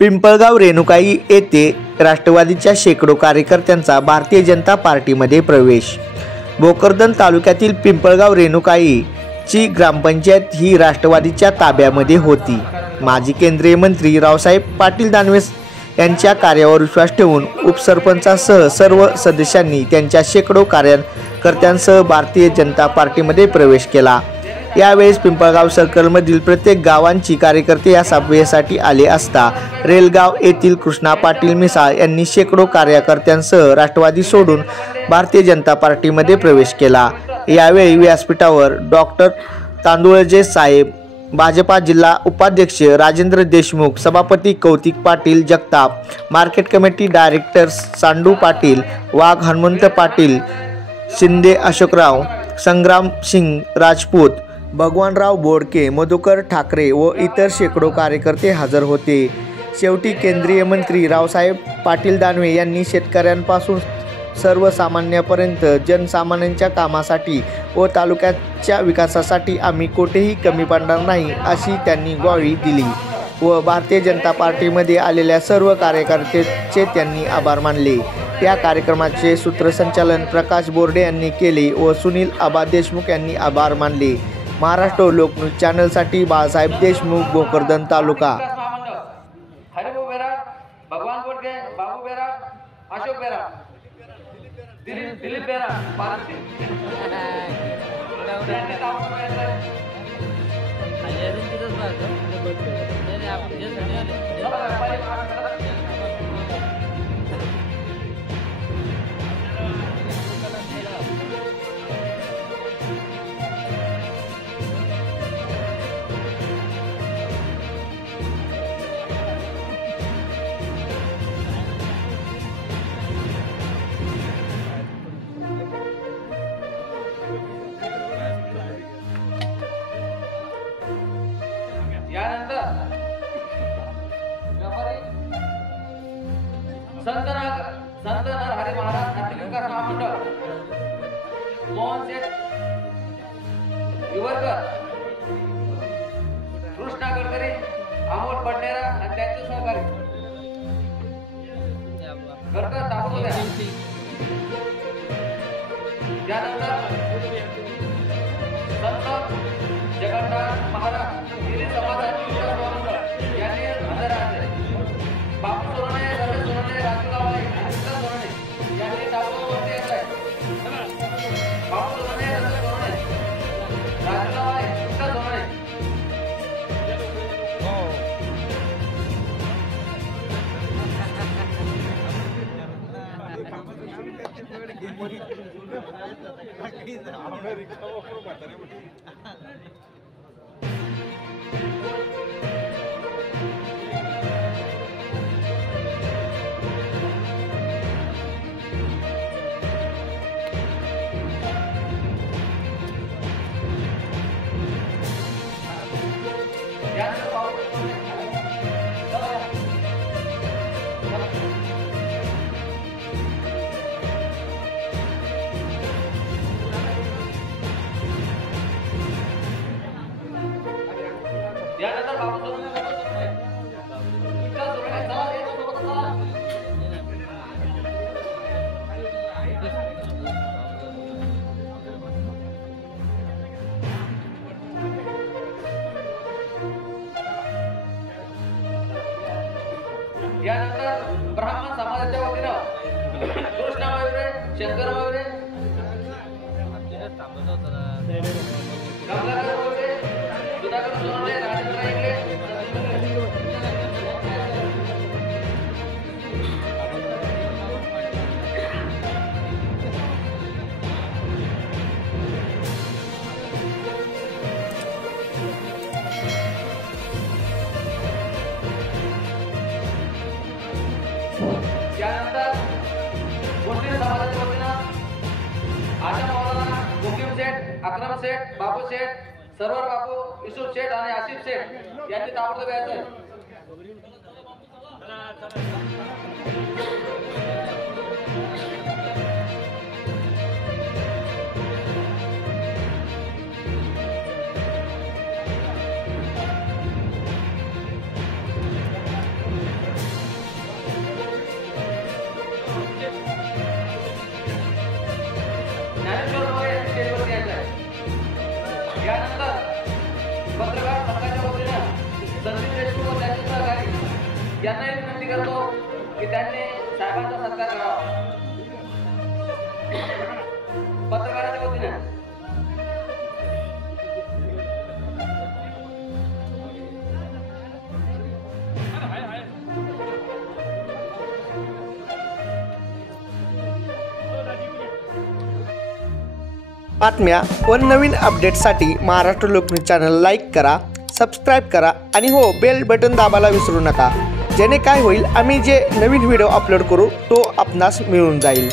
पिंपळगाव रेणुकाई येथे राष्ट्रवादीच्या शेकडो कार्यकर्त्यांचा भारतीय जनता पार्टीमध्ये प्रवेश। भोकरदन तालुक्यातील पिंपळगाव रेणुकाईची ग्रामपंचायत ही राष्ट्रवादीच्या ताब्यामध्ये होती। माजी केंद्रीय मंत्री रावसाहेब पाटील दानवे यांच्या कार्यावर विश्वास ठेवून उपसरपंचासह सर्व सदस्यांनी त्यांच्या शेकडो कार्यकर्त्यांसह भारतीय जनता पार्टीमध्ये प्रवेश केला। यावेळेस पिंपळगाव सर्कलमधील प्रत्येक गावांची कार्यकर्ते या सभेसाठी आले असता रेलगाव येथील कृष्णा पाटील मिसाळ यांनी शेकडो कार्यकर्त्यांसह राष्ट्रवादी सोडून भारतीय जनता पार्टीमध्ये प्रवेश केला। यावेळी व्यासपीठावर डॉक्टर तांदुळजे साहेब, भाजपा जिल्हा उपाध्यक्ष राजेंद्र देशमुख, सभापती Kautik Patil Jagtap, market committee director Sandu Patil Wagh, Hanumant Patil Shinde, Ashokrao, Sangram Singh Rajput, Bhagwanrao Bodke, Madhukar Thackeray व इतर शेकडो कार्यकर्ते हजर होते। शेवटी केंद्रीय मंत्री रावसाहेब पाटील दानवे यांनी शेतकऱ्यांपासून सर्वसामान्यांपर्यंत जनसामान्यांच्या कामासाठी व तालुक्याच्या विकासासाठी आम्ही कोठेही कमी पडणार नाही अशी त्यांनी ग्वाही दिली व भारतीय जनता पार्टीमध्ये आलेल्या सर्व कार्यकर्त्यांचे त्यांनी आभार मानले। या कार्यक्रमाचे सूत्रसंचालन प्रकाश बोर्डे यांनी केले व सुनील आबा देशमुख यांनी आभार मानले। महाराष्ट्र लोकन्यूज चॅनलसाठी बाळासाहेब देशमुख, भोकरदन तालुका। भगवान बोडके, बाबू बेरा, अशोक बेरा, दिलीप बेरा, यानंतर संत नरहरी महाराज आर्थिक विकास महामंडळ, मोहन शेठ युवरकर, कृष्णा गडकरी, अमोल बडनेरा आणि त्यांचे सहकारी गडकर ताबडतोब द्या। त्यानंतर संत जगन्नाथ महाराज समाजाचे महामंडळ यांनी हजर आहे। बापू सोनवणे, रमेश सोनवणे, राजू गावळे आणि विकास सोनवणे यांनी ताबडतोब वरती यायचं आहे। बापू सोनवणे, रमेश सोनवणे, राजू गावळे, विकास सोनवणे। यानंतर बापू सोनवणे, विकास सोनवणे, चला येतो सोबत चला। यानंतर ब्राह्मण समाजाच्या वतीनं कृष्णा मयुरे, शंकर मयुरे, कमलाकर मयुरे, सुधाकर सोनवणे, राजेंद्र इंगळे, त्यानंतर मुस्लिम समाजाच्या वतीनं आशा मौलाना, मुकीम शेठ, अक्रम शेठ, बाबू शेठ, सरवर बापू, युसुफ शेठ आणि आसिफ शेठ यांनी ताबडतोब यायचं आहे। संदीप देशमुख व त्यांचे सहकारी यांनाही विनंती करतो की त्यांनी साहेबांचा सत्कार करावा. पत्रकारांच्या वतीने बातम्या व नवीन अपडेट्ससाठी महाराष्ट्र लोकन्यूज चॅनल लाईक करा, सबस्क्राईब करा आणि हो बेल बटन दाबायला विसरू नका. जेणे काय होईल आम्ही जे नवीन व्हिडिओ अपलोड करू तो आपणास मिळून जाईल.